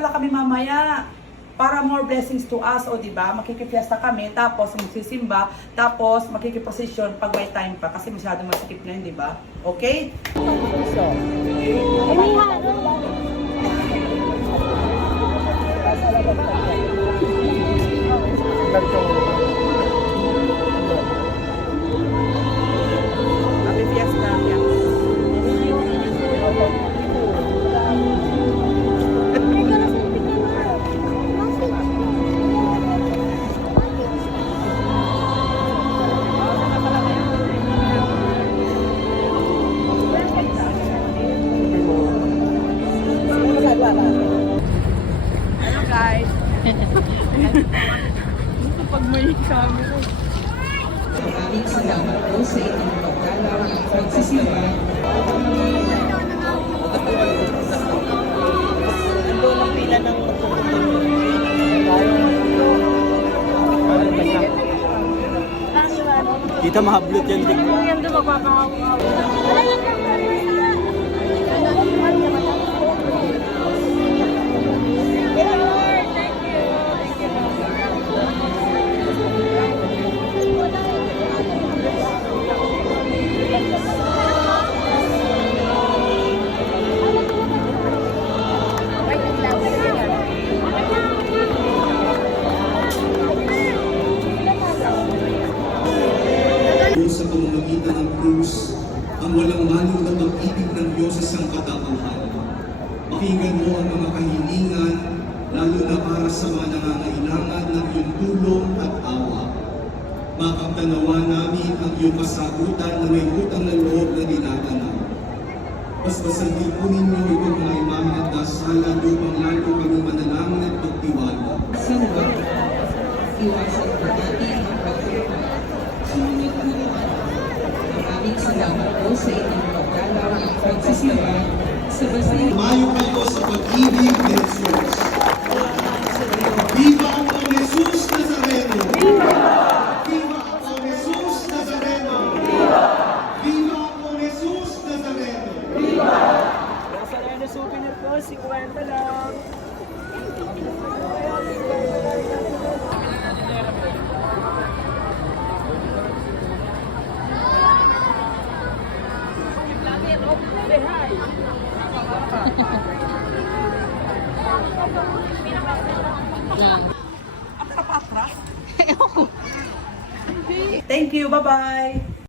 pala kami mamaya. Para more blessings to us, o diba? Makikipiesta kami, tapos magsisimba, tapos makikiprosesyon pag may time pa. Kasi masyadong masikip na yun, diba? Okay? Happy Fiesta. Hello guys. Pag may camera. Maraming salamat po sa inyong pagdalaw at pagsisimba. Nandun ang pila ng Kita mahablot yan. Yung doon magpapakaw. Sa pamamagitan ng krus, ang walang manong na pag-ibig ng Diyos sa sangkatauhan. Pakinggan mo ang mga kahilingan, lalo na para sa mga nangangailangan ng iyong tulong at awa. Makaptanawa namin ang iyong kasagutan na may utang na loob na dinatanaw. Basbasan po ninyo itong mga imahe at dasalan upang lalo kami manalangin at pagtiwala. Samba, iwasan po natin ang pagkakita. Sumunod po naman. Maraming salamat po sa inyong pagdalaw at pagsisimba sa Basilika. Mayo kayo sa pag-ibig ni Jesus. Viva ang Jesus Nazareno! Viva! Viva ang Jesus Nazareno! Viva! Viva ang Jesus Nazareno! Viva! Sa Rene souvenir po, 50 lang. Thank you, bye-bye.